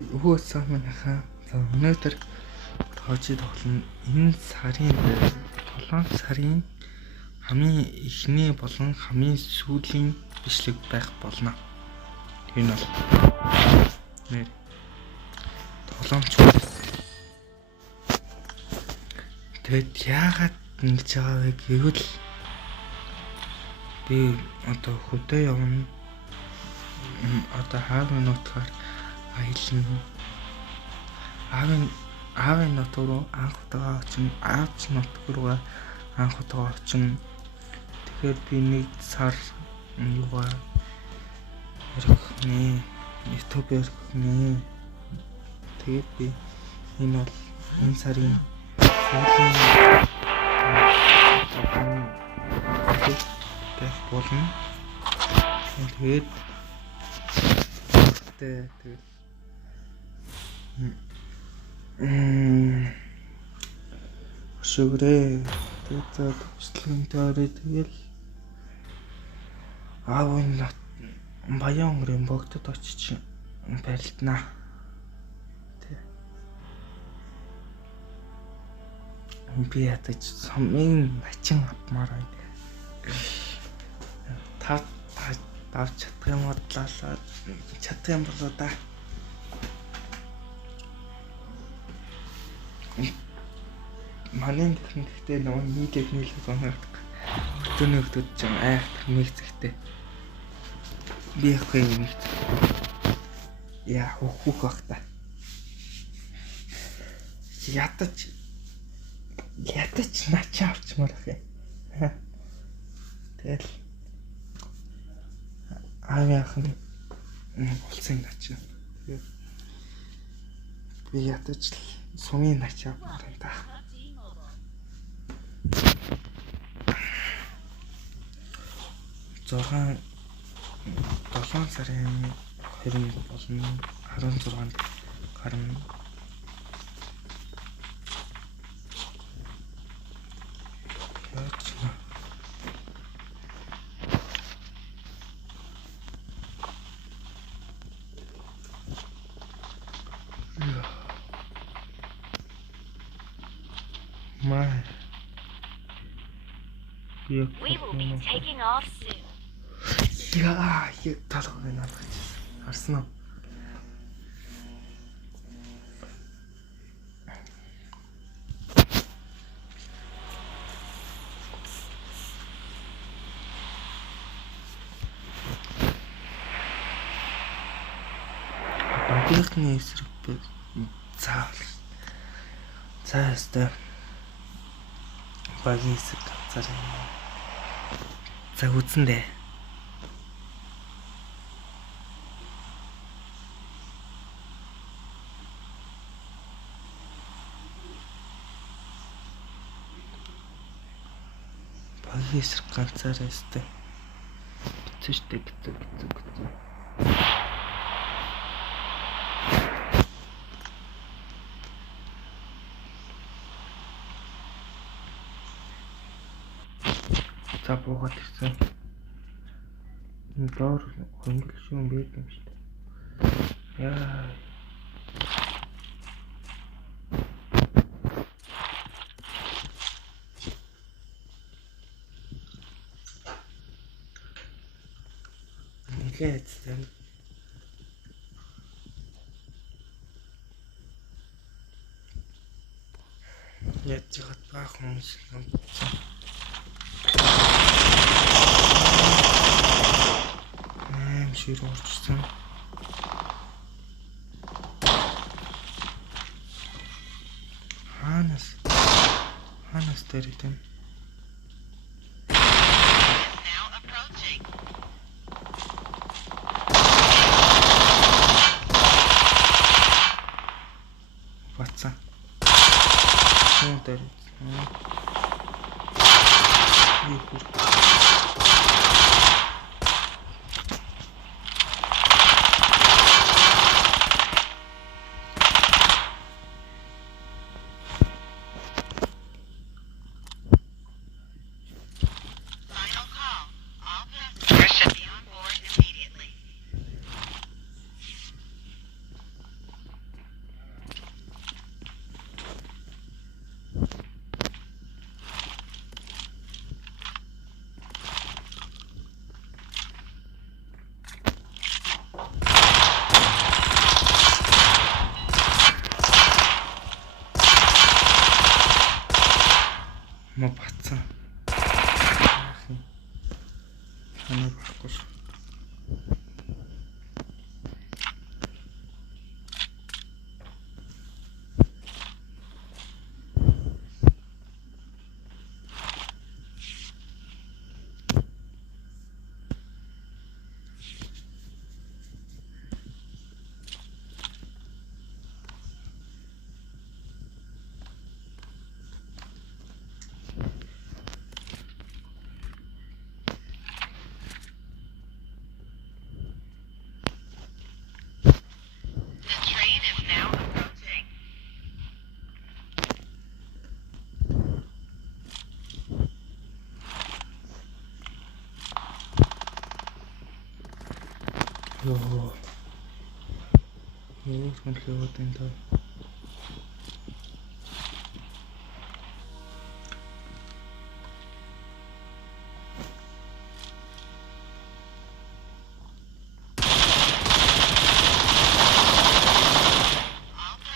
Өвөө цаа манайхаа. За өнөөдөр тоожид тоглоно. Энэ сарын 7 сарын хамгийн эхний болон хамгийн сүүлийн бичлэг байх болно. Энэ бол нэр тоглоомч. Тэгэд яагаад ингэж байгаа вэ гэвэл би одоо хөдөө явна. Одоо хаав минутаар аялна. Аавын нутг руу анх удаа очино. Аавч нутг руу анх удаа очино. Тэгэхээр би нэг сар юугаа ярихнээ. YouTube ярихнээ. Тэгээд би энэ бол энэ сарын сүүлийн гэх болно. Тэгээд шүрээ тэгээд төвчлэнтэй тэгэл аавын баян өнгөрийн богдод очиж барилдана. Би ядаж сумын начин авмаар байна. Давж чадах юм бодлоо чадах юм болоо да. Манай гэхдээ нөгөө нийлээд гонхордог. Өтөний хөтөд ч айхтар мэгцэгтэй. Би явах юм нэг. Яа хөх бах та. Ядаж начаа авчмаар ах юм. Тэгэл аавын болсон начаа. Би ядаж сумын начаа авах юм та. Зургаан 7 сарын 20 болно 16-нд гарна. We will be taking off soon. Яа, талах байна гэж харсан уу? Багийнхны эсрэг цаастай багийн эсрэг цаараа. За үзэн дээ. Багийн эсрэг ганцаараа өстэй. Тэцэжтэй гэдэг. За буугаад ирсэн. Доор хөнгөл шүүн байд юм шүү дээ. Яа. Нилээд зэн. Яаж яагаад баах хүмүүс юм. Шир орчсон. Ханас дэрэтэн. Now approaching. Ватса. Дэрет. Мо батсан. Ханаа байхгүй шүү. The train is now approaching. Ёо. Юу хөндлөөд энэ даа.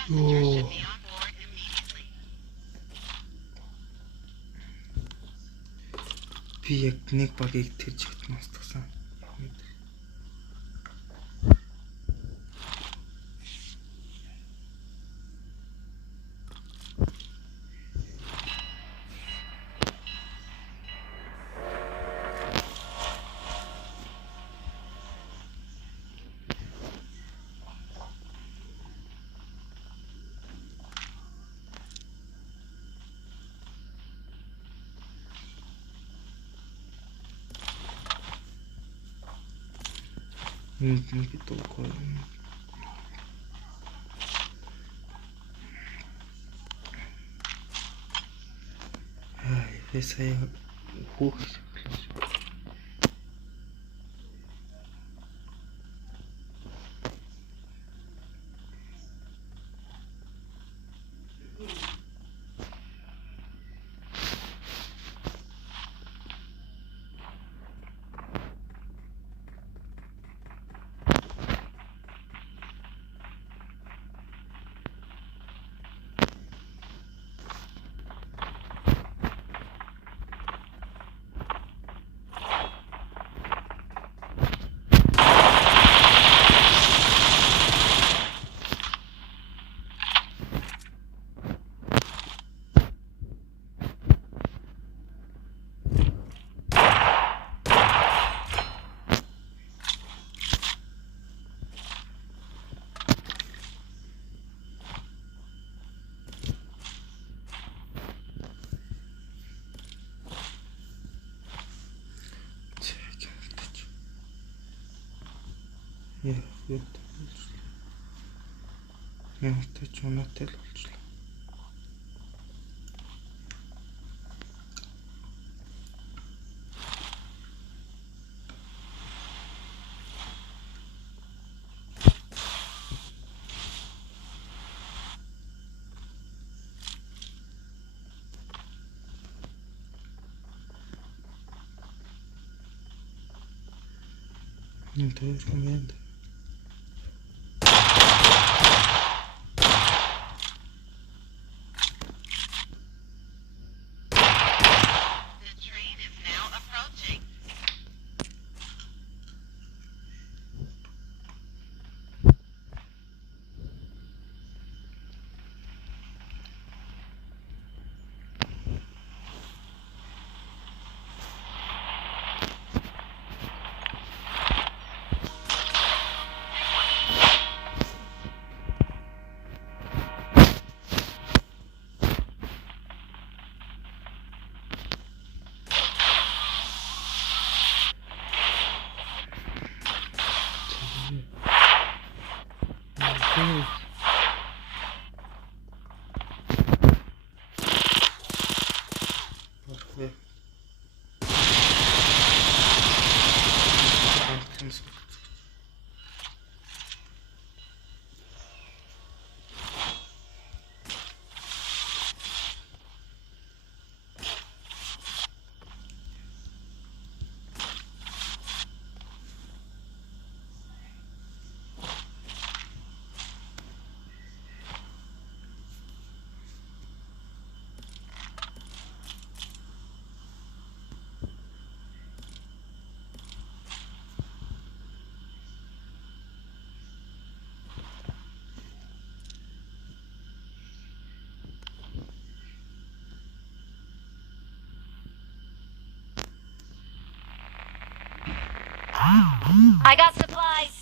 Passengers should be on board immediately. Би яг нэг багийг тэр жигт мастагсан. Нэг дуугүй. Сая хүүх. Ямартай ч унаатай л болчихлоо. Энэ дээр команд. I got supplies.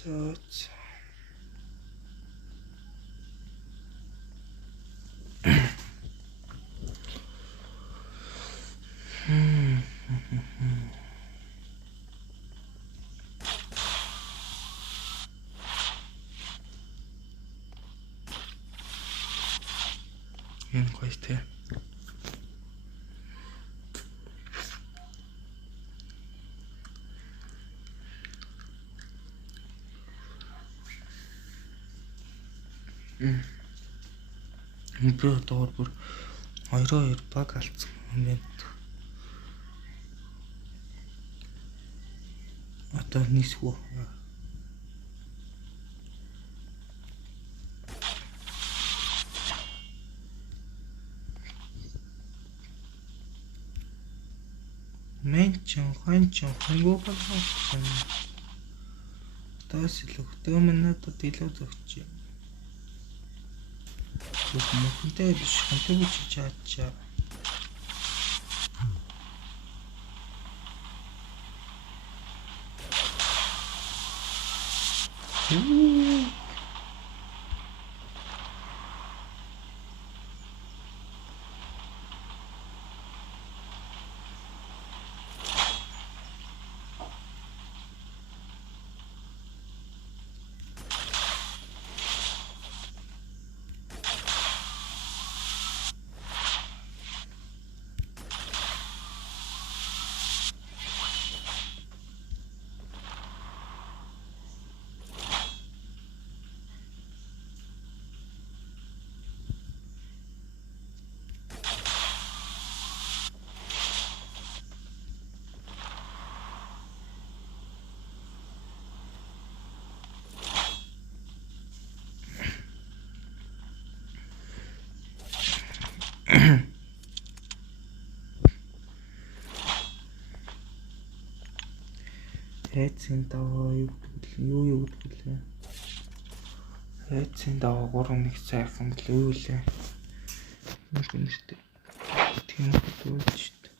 Зөөч. Энэ гоё те. Би одоо бүр 2-2 баг алдсан юм байна. Одоо нийсвүү. Менчин хонгүй болсон. Тас илүүтэй манайдад илүү зөгч. Мөхөнтэй биш хонтой гэж чаачаа. Эцсийн даваа юу гэдэг вэ? Эцсийн даваа 3-1 сайхан л юу лээ. Нэг нэртэй. Тийм үү шүү дээ.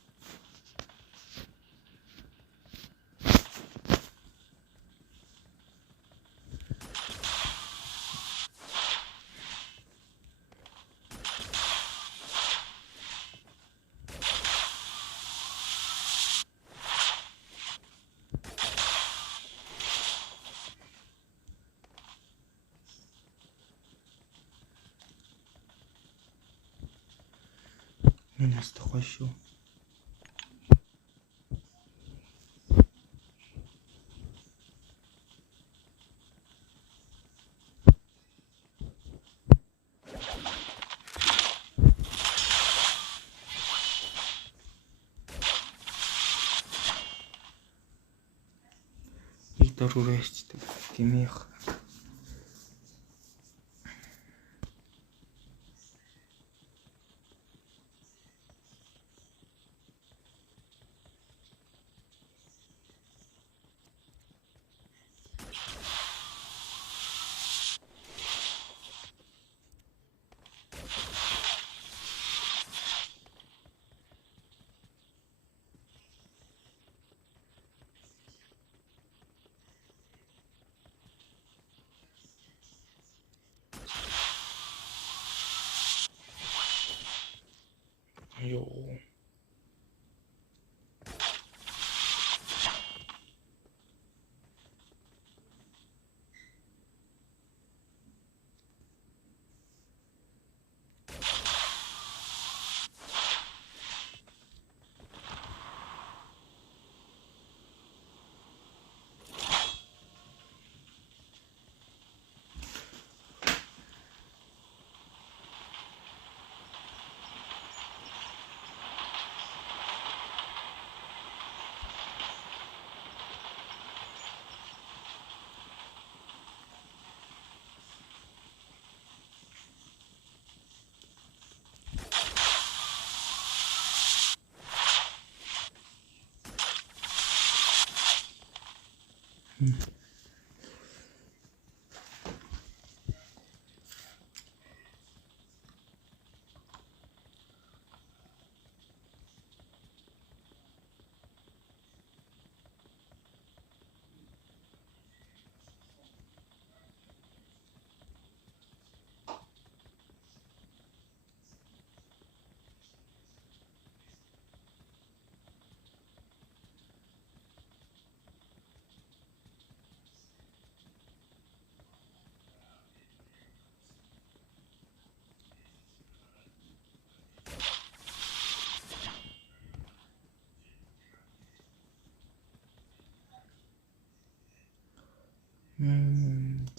Энэ бас тохой шүү. Их дөрвөөчтэй гэмих. Ёо.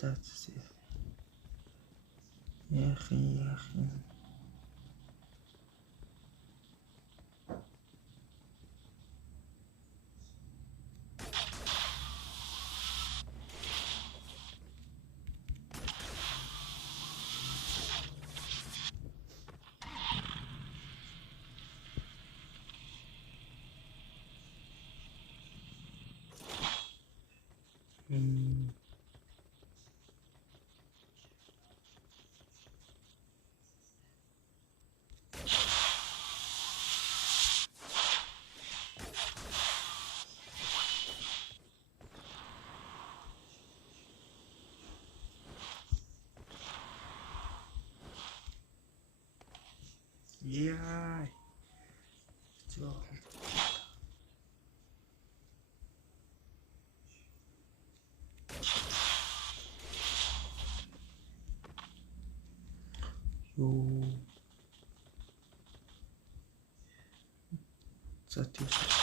That's it. يا أخي يا أخي. Yeah. Yo. Затишье.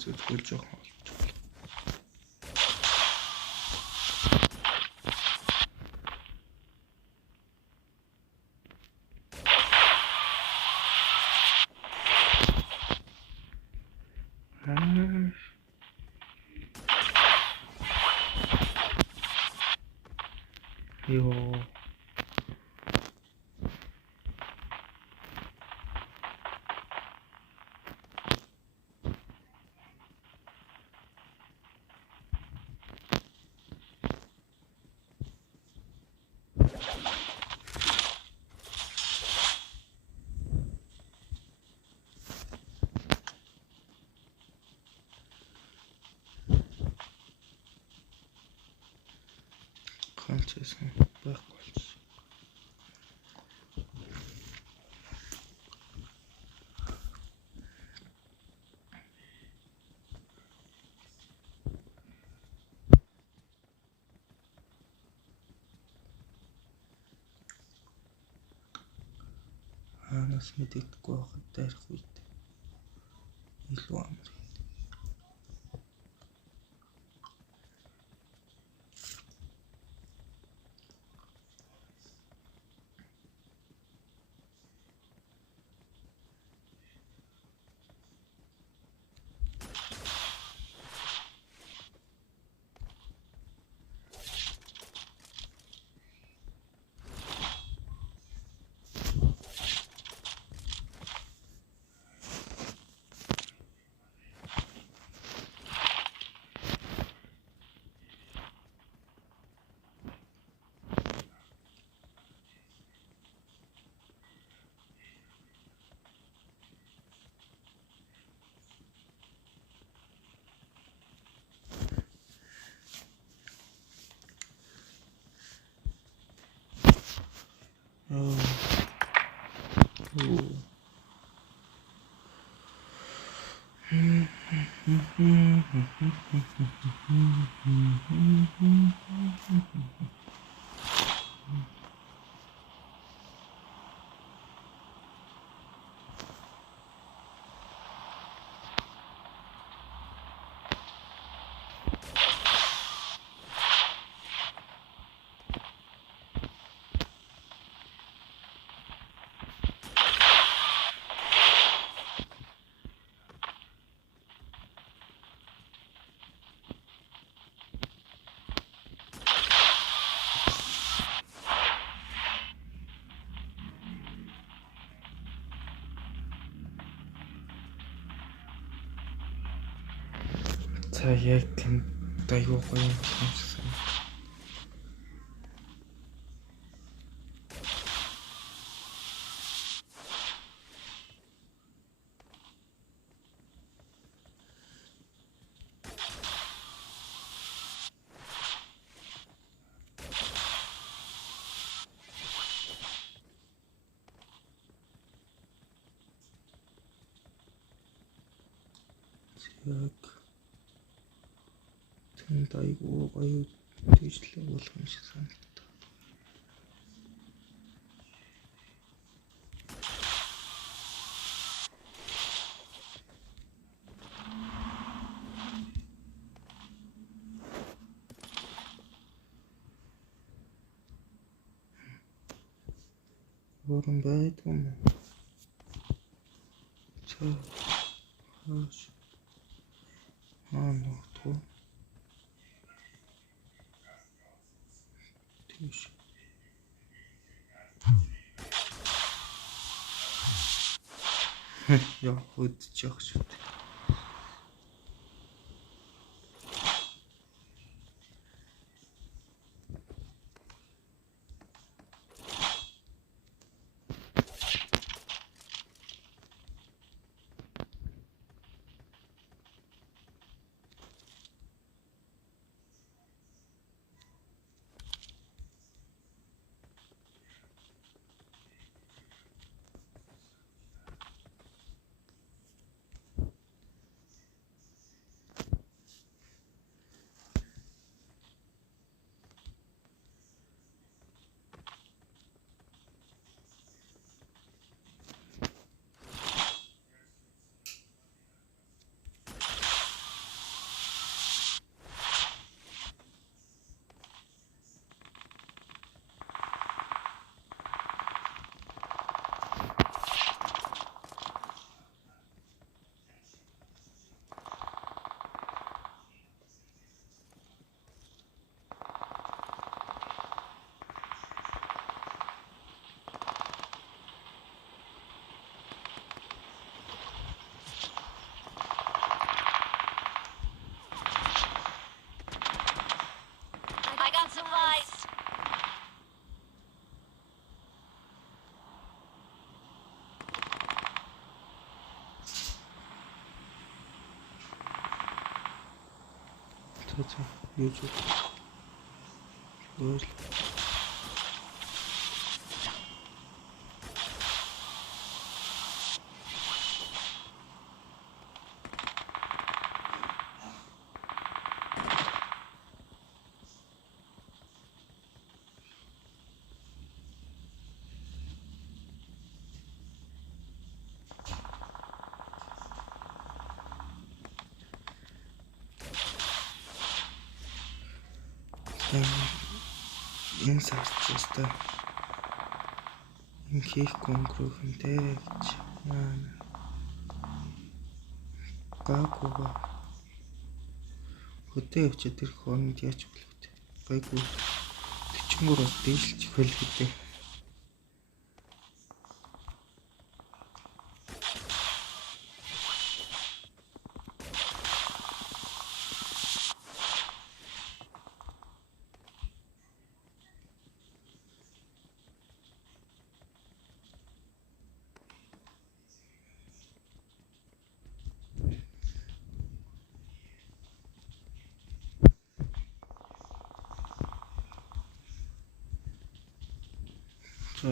Зөвхөн жоохон олж. Ёо. Ганцхан байхгүй болсон. Нас мэдээгүй байхад дайрах үед илүү амар. За яг тэнд аюу гоё юм шиг санагдав. Яг тэнд аюу гоё дижитал болох юм шиг санагдав. Өөрөн байдгүй юм. За хааш нутгу тийш яа хөдчих шүү дээ. I got supplies. За YouTube өөр энэ сарч өстой энэ хийхгүй өнгөрөхөнтэй гэж гаагууга хөдөө явчаад тэр хооронд яаж болох вэ? Гайгүй 43-аас дийлж хөл гэдэг. За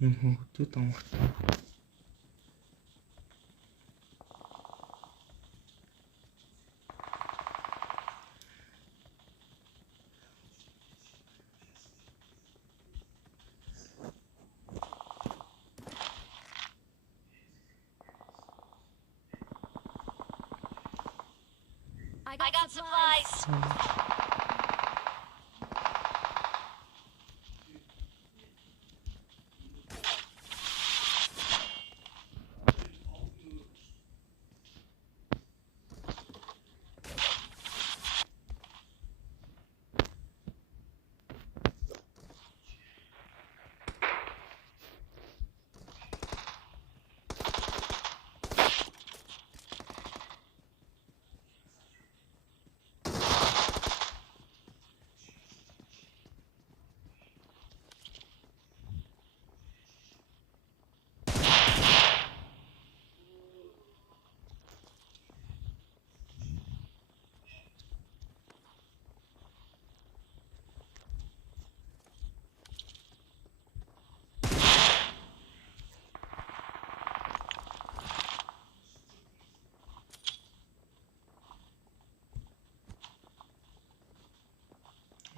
энэ хөдөөд онгортой. I got supplies.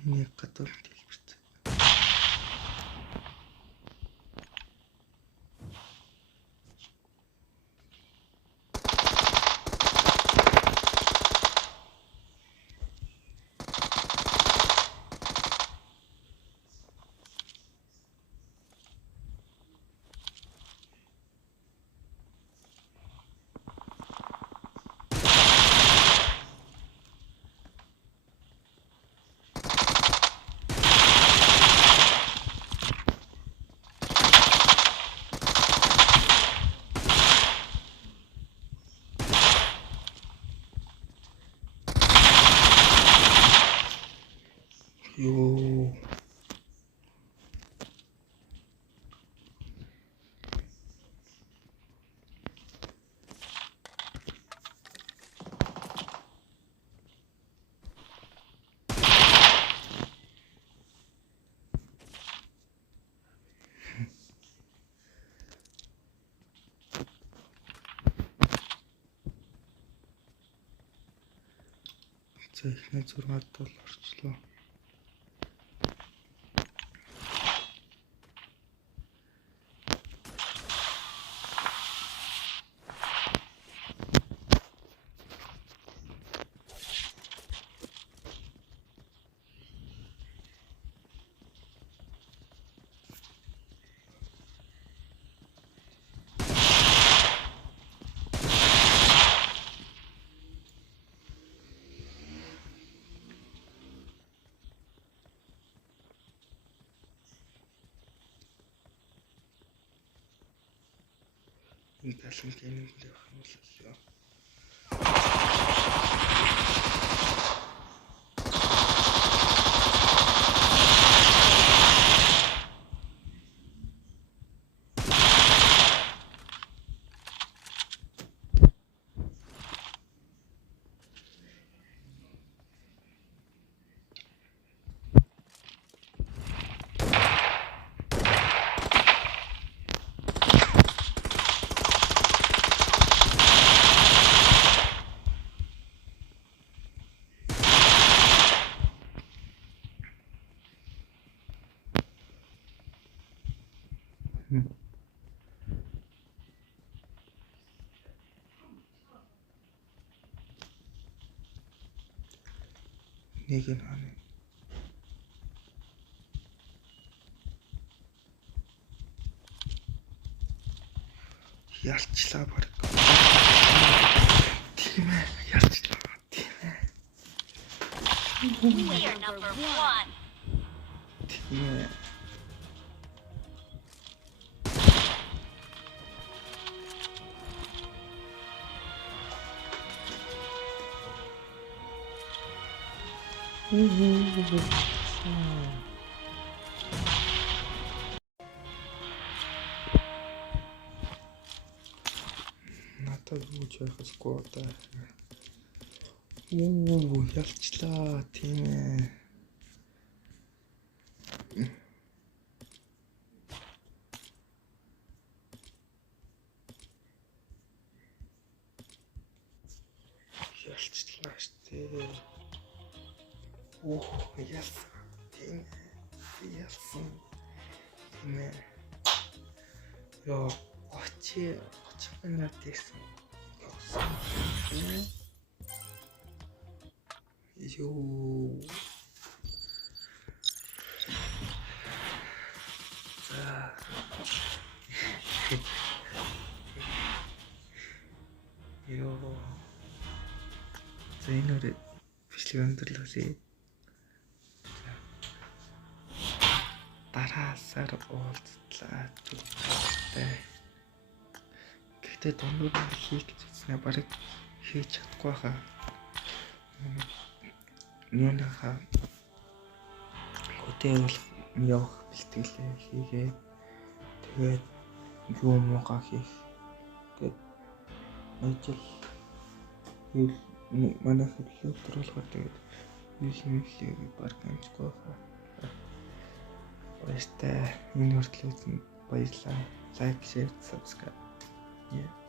Нэг гадуур дэлбэрсэн. Юу за ихний 6 орчлоо. Энэ талын гэнэ байх юм болоо. Нэг нь хана. Ялчлаа баг. Тийм ээ, ялчлаа. Тийм ээ. We are number 1. Тийм ээ. Надад үүж яхахгүй одоо. Ялчлаа тийм ээ. Ялчлаа штэ. Ялсан. Тийм ээ. Ялсан. Тийм ээ. Яа, 30 минут гэсэн. Юу. За. Ёо. За энэ үрээ бичлэг өндөрлөсэй. Дараасаар уулзлаа. Гэхдээ дундуур хийх гэж үзснээр барыг хийж чадахгүй хаа. Юунаха хотел явах бэлтгэлээ хийгээ. Тэгээд юу муугаа хийх гээд ажил манай хөдөлгөөнд оруулахад тэгээд юу хиймлээ баг амжихгүй хаа. Баяртай энэ хүртэл үзсэн баярлалаа. Лайк, шеэр, subscribe. Yeah.